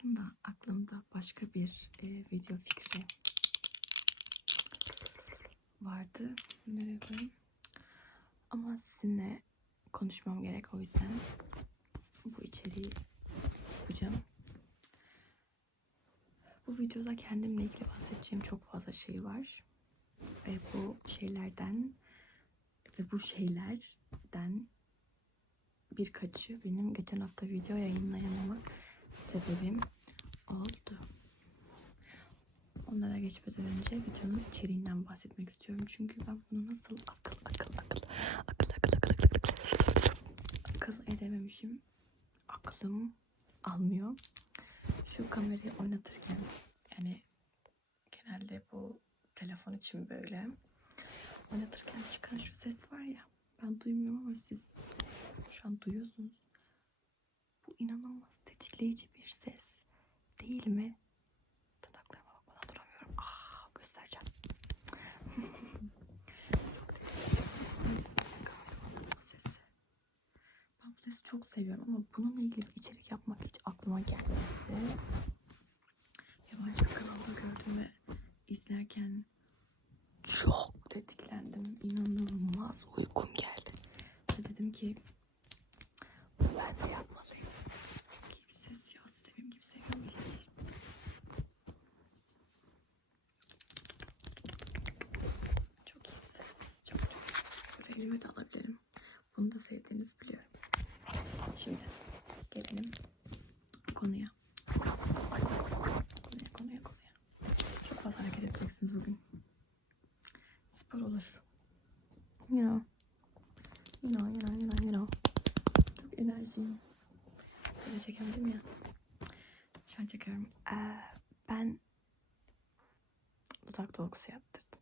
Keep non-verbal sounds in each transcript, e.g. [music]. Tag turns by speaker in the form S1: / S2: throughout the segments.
S1: Aslında aklımda başka bir e, video fikri vardı. Nereye koyayım? Ama sizinle konuşmam gerek o yüzden bu içeriği yapacağım. Bu videoda kendimle ilgili bahsedeceğim çok fazla şey var. Ve bu şeylerden ve bu şeylerden birkaçı benim geçen hafta video yayınlayamama sebebim oldu. Onlara geçmeden önce videonun içeriğinden bahsetmek istiyorum. Çünkü ben bunu nasıl akıl akıl akıl akıl akıl akıl akıl akıl, akıl edememişim. Aklım almıyor. Şu kamerayı oynatırken yani genelde bu telefon için böyle oynatırken çıkan şu ses var ya ben duymuyorum ama siz şu an duyuyorsunuz. İnanılmaz tetikleyici bir ses değil mi? Tırnaklarıma bakmadan duramıyorum. Ah göstereceğim. [laughs] Ben bu sesi çok seviyorum ama bununla ilgili içerik yapmak hiç aklıma gelmedi. Yabancı bir kanalda gördüm ve izlerken çok tetiklendim. İnanılmaz uykum geldi. Ve dedim ki ben de yapmalıyım. Çok iyi bir ses ya. Siz de benim gibi seviyor musunuz? Çok iyi bir ses. Çok çok. Şöyle elime de alabilirim. Bunu da sevdiğinizi biliyorum. Şimdi gelelim konuya. Konuya konuya konuya. Çok fazla hareket edeceksiniz bugün. Spor olur. You know. You know, you know, you know, you know. Çok enerjiyim. Böyle çekemedim ya. Şu an çekiyorum. Ee, ben dudak dolgusu yaptırdım.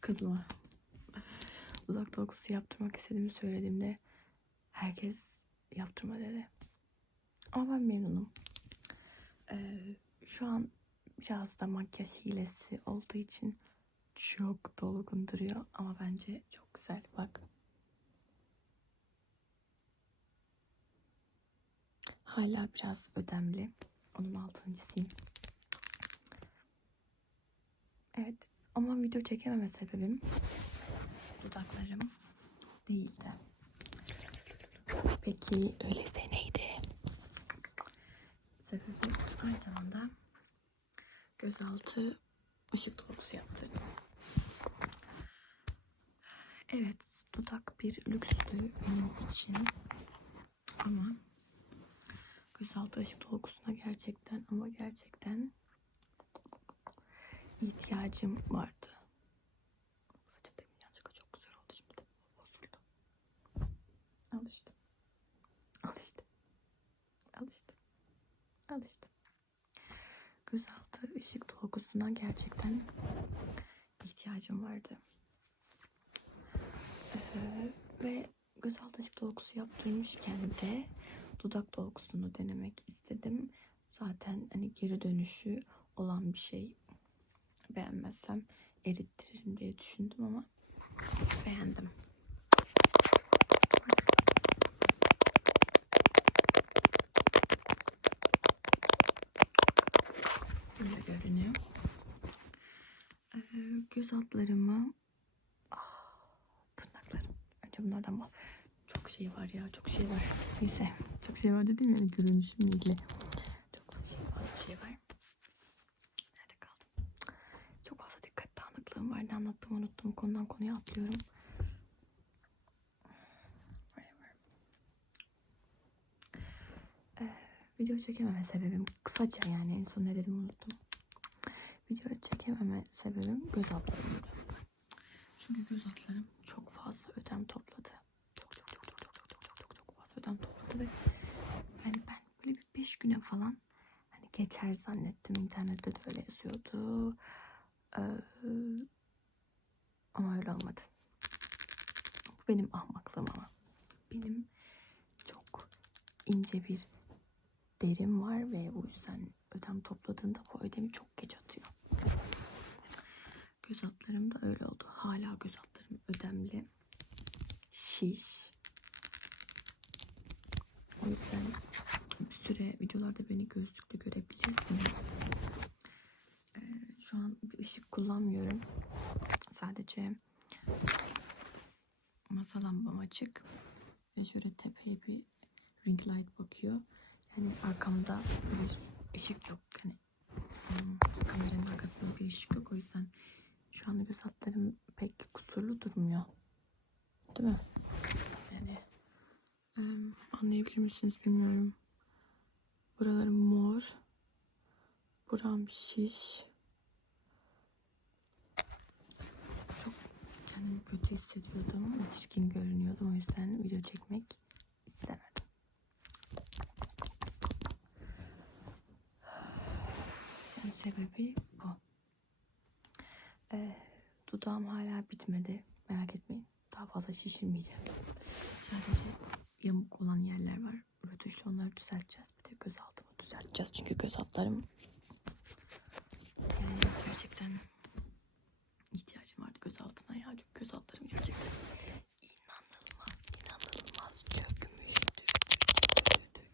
S1: Kızma. Dudak dolgusu yaptırmak istediğimi söylediğimde herkes yaptırma dedi. Ama ben memnunum. Ee, şu an biraz da makyaj hilesi olduğu için çok dolgun duruyor ama bence çok güzel. Bak. Hala biraz ödemli. Onun altını çizeyim. Evet. Ama video çekememe sebebim dudaklarım değildi. Peki öyleyse neydi? Sebebi aynı zamanda gözaltı ışık dolgusu yaptırdım. Evet, dudak bir lükstü benim için. Ama gözaltı ışık dolgusuna gerçekten ama gerçekten ihtiyacım vardı. Saçım demin yanlışlıkla çok güzel oldu şimdi de bozuldu. Al işte. Al işte. Al işte. Al işte. Gözaltı ışık dolgusuna gerçekten ihtiyacım vardı. Ee, ve gözaltı ışık dolgusu yaptırmışken de dudak dolgusunu denemek istedim. Zaten hani geri dönüşü olan bir şey. Beğenmezsem erittiririm diye düşündüm ama beğendim. Bak. Böyle görünüyor. Ee, göz altlarımı ah, tırnaklarım. Önce bunlardan bak. Çok şey var ya çok şey var. Neyse çok şey var dedim ya görünüşümle ilgili. Çok şey, fazla şey var. Nerede kaldım? Çok fazla dikkat dağınıklığım var. Ne anlattığımı unuttum. Konudan konuya atlıyorum. Ee, video çekememe sebebim kısaca yani en son ne dedim unuttum video çekememe sebebim göz altlarım. Çünkü göz altlarım çok fazla ödem topladı. Çok çok çok çok çok çok çok çok, çok fazla ödem topladı ve yani ben böyle bir 5 güne falan hani geçer zannettim. İnternette de öyle yazıyordu. Ee, ama öyle olmadı. Bu benim ahmaklığım ama. Benim çok ince bir derim var ve o yüzden ödem topladığında bu ödemi çok geç atıyor. Göz altlarım da öyle oldu. Hala göz altlarım ödemli. Şiş. O yüzden bir süre videolarda beni gözlüklü görebilirsiniz. Ee, şu an bir ışık kullanmıyorum. Sadece masa lambam açık. Ve şöyle tepeye bir ring light bakıyor. Yani arkamda bir ışık yok. Hmm, kameranın arkasında bir ışık yok. O yüzden şu anda göz altlarım pek kusurlu durmuyor. Değil mi? Yani em, anlayabilir misiniz bilmiyorum. Buralarım mor. Buram şiş. Çok kendimi kötü hissediyordum. Çirkin görünüyordum. O yüzden video çekmek Yani sebebi bu. Ee, dudağım hala bitmedi. Merak etmeyin. Daha fazla şişirmeyeceğim. Sadece yamuk olan yerler var. Rötuşla onları düzelteceğiz. Bir de göz altımı düzelteceğiz. Çünkü göz altlarım yani gerçekten ihtiyacım vardı göz altına ya. Çünkü göz altlarım gerçekten inanılmaz, inanılmaz çökmüştü.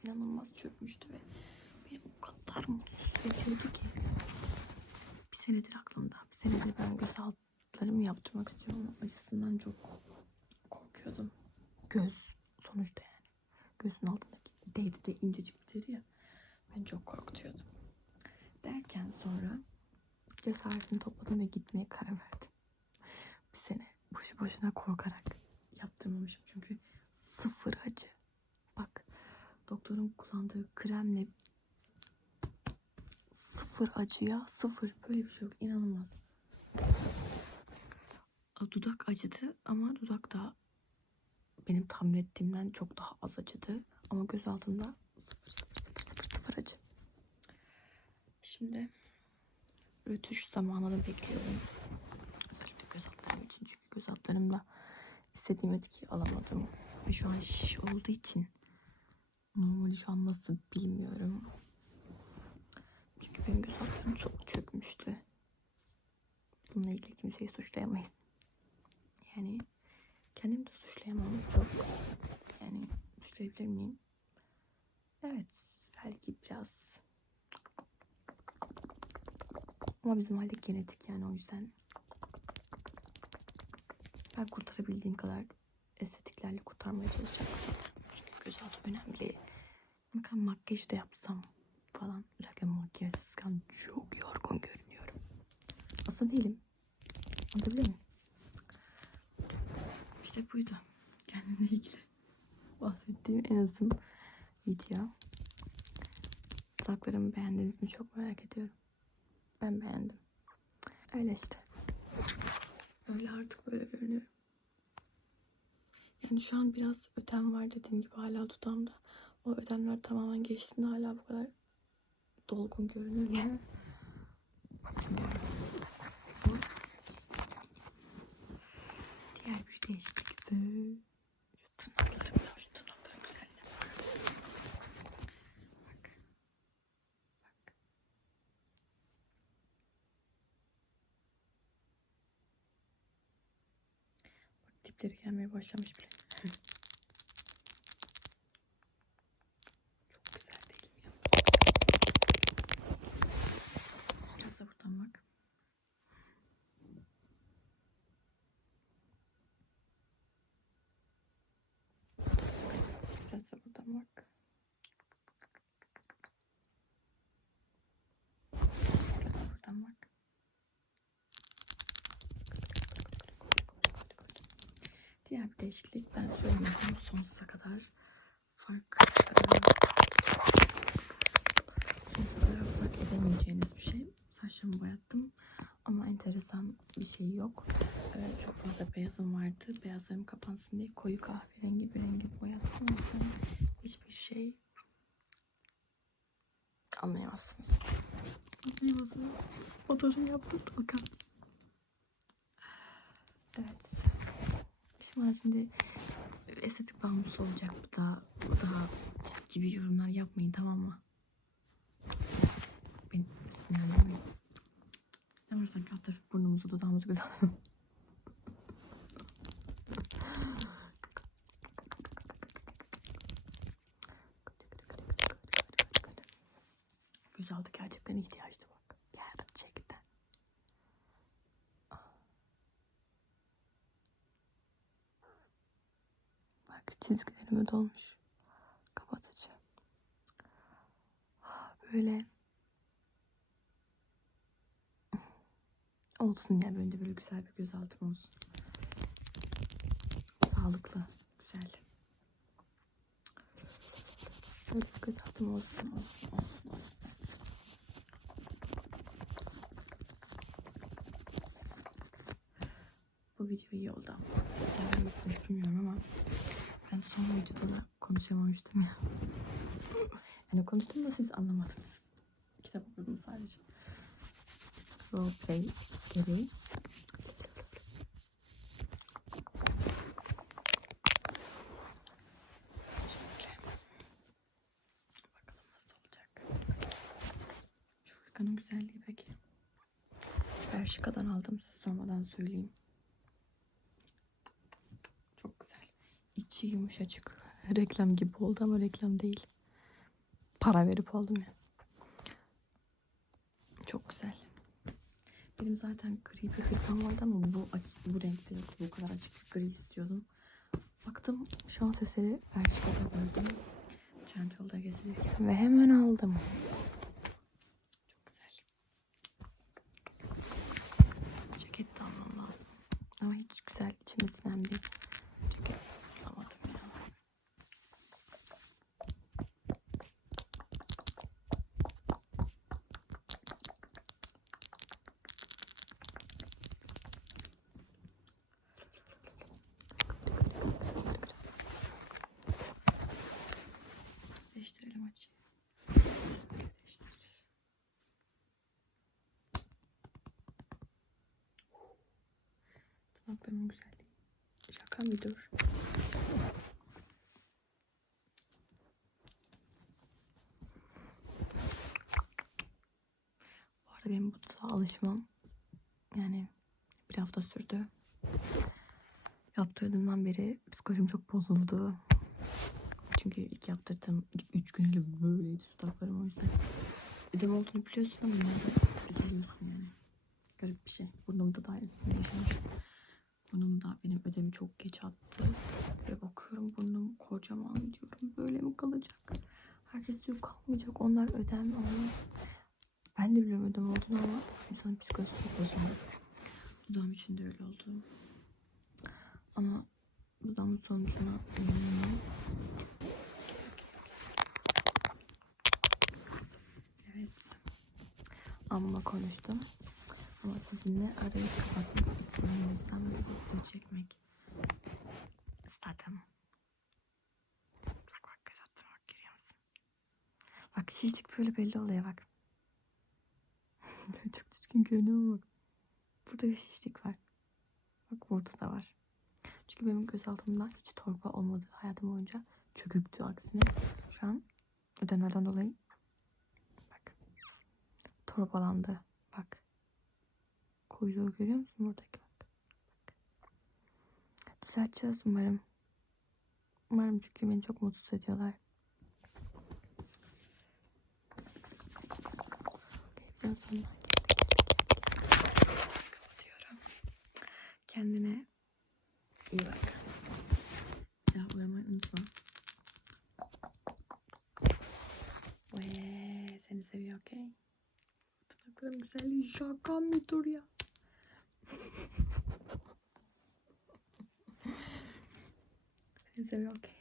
S1: İnanılmaz çökmüştü ve beni o kadar mutsuz ediyordu ki. Bir senedir aklımda. Bir senedir ben göz altlarımı yaptırmak istiyorum. Acısından çok korkuyordum. Göz sonuçta yani. Gözün altındaki değdi de incecik dedi ya. Beni çok korkutuyordum. Derken sonra cesaretimi topladım ve gitmeye karar verdim. Bir sene boşu boşuna korkarak yaptırmamışım. Çünkü sıfır acı. Bak doktorun kullandığı kremle sıfır acı ya. Sıfır. Böyle bir şey yok. İnanılmaz. Dudak acıdı ama dudak da benim tahmin ettiğimden çok daha az acıdı. Ama göz altında sıfır sıfır sıfır sıfır sıfır acı. Şimdi rötuş zamanını bekliyorum. Özellikle göz altlarım için. Çünkü göz altlarımda istediğim etkiyi alamadım. Ve şu an şiş olduğu için normali şu an nasıl bilmiyorum. Çünkü benim göz altlarım çok çökmüştü. Bununla ilgili kimseyi suçlayamayız. Yani kendimi de suçlayamam çok. Yani suçlayabilir miyim? Evet belki biraz ama bizim halde genetik yani o yüzden ben kurtarabildiğim kadar estetiklerle kurtarmaya çalışacağım. Çünkü gözaltı önemli. Ne kadar makyaj da yapsam falan. Özellikle makyajsızken çok yorgun görünüyorum. Aslında değilim. Anlatabiliyor muyum? İşte buydu. Kendimle ilgili bahsettiğim en uzun video. Saklarımı beğendiniz mi çok merak ediyorum. Ben beğendim. Öyle işte. Öyle artık böyle görünüyorum. Yani şu an biraz ödem var dediğim gibi hala dudağımda. O ödemler tamamen geçtiğinde hala bu kadar dolgun. Yani. Bu diğer bir değişiklikse şu tırnaklarım ya şu tırnaklarım mısın? Bak. Bak. Bak dipleri gelmeye başlamış bile. Çok güzel değil mi ya? Biraz da buradan bak. Biraz da buradan bak. Biraz da buradan bak. Diğer bir değişiklik ben söylemesem sonsuza kadar fark sonsuza kadar fark edemeyeceğiniz bir şey. Saçlarımı boyattım ama enteresan bir şey yok. Eee, çok fazla beyazım vardı. Beyazlarım kapansın diye koyu kahverengi bir rengi boyattım. O yüzden hiçbir şey anlayamazsınız. Anlayamazsınız. Fotoğrafı yaptım. Bakın. Evet. Şimdi şimdi estetik bağımlısı olacak bu da bu daha gibi yorumlar yapmayın tamam mı? Beni sinirlenmeyin. Ne varsa tarafı burnumuzu dudağımızı güzel. aldı. Gerçekten ihtiyaçtı bak. Gerçekten. Bak dolmuş. Kapatıcı. Ah, Böyle [laughs] olsun ya de böyle güzel bir gözaltım olsun. Sağlıklı, güzel. Böyle bir gözaltım olsun, olsun, olsun, olsun. Bu video iyi oldu ama sever misiniz bilmiyorum ama ben son videoda da konuşamamıştım ya. Yani konuştum da siz anlamazsınız. Kitap okudum sadece. Roleplay gereği. Şöyle. Bakalım nasıl olacak. Şu hırkanın güzelliği peki. Bershka'dan aldım siz sormadan söyleyeyim. Çok güzel. İçi yumuşacık. Reklam gibi oldu ama reklam değil. Para verip aldım ya. Çok güzel. Benim zaten gri bir hırkam vardı ama bu bu renkte yok. Bu kadar açık gri istiyordum. Baktım şans eseri Bershka'da gördüm. Trendyol'da gezilirken ve hemen aldım. Çok güzel. Ceket de almam lazım. Ama hiç güzel içime sinen bir Tırnaklarımın güzelliği. Şaka mı dur? Bu arada benim bu alışmam yani bir hafta sürdü. Yaptırdığımdan beri psikolojim çok bozuldu. Çünkü ilk yaptırdığım üç günlük böyleydi dudaklarım o yüzden. Ödem olduğunu biliyorsun ama de üzülüyorsun yani. Garip bir şey. Burnumda da aynısını yaşamıştım. Burnumda benim ödemi çok geç attı. Ve bakıyorum burnum kocaman diyorum. Böyle mi kalacak? Herkes diyor kalmayacak. Onlar ödem ama ben de biliyorum ödem olduğunu ama insanın psikolojisi çok bozuluyor. Dudağım için de öyle oldu. Ama dudağımın sonucuna eminim. Evet. Amma konuştum. Ama sizinle arayı kapatmak istemiyorsam bir video çekmek istedim. Bak bak göz attım bak görüyor musun? Bak şişlik böyle belli oluyor bak. [laughs] Çok çirkin görünüyor bak. Burada bir şişlik var. Bak burada da var. Çünkü benim göz altımda hiç torba olmadı hayatım boyunca. Çöküktü aksine. Şu an ödemelerden dolayı bak torbalandı. Kuyruğu görüyor musun buradaki bak. bak. Düzelteceğiz umarım. Umarım çünkü beni çok mutsuz ediyorlar. Kapatıyorum. Kendine iyi bak. Daha uğramayı unutma. Ve seni seviyor okey. Tırnaklarım güzelliği şaka mı dur ya. Seni seviyor okey.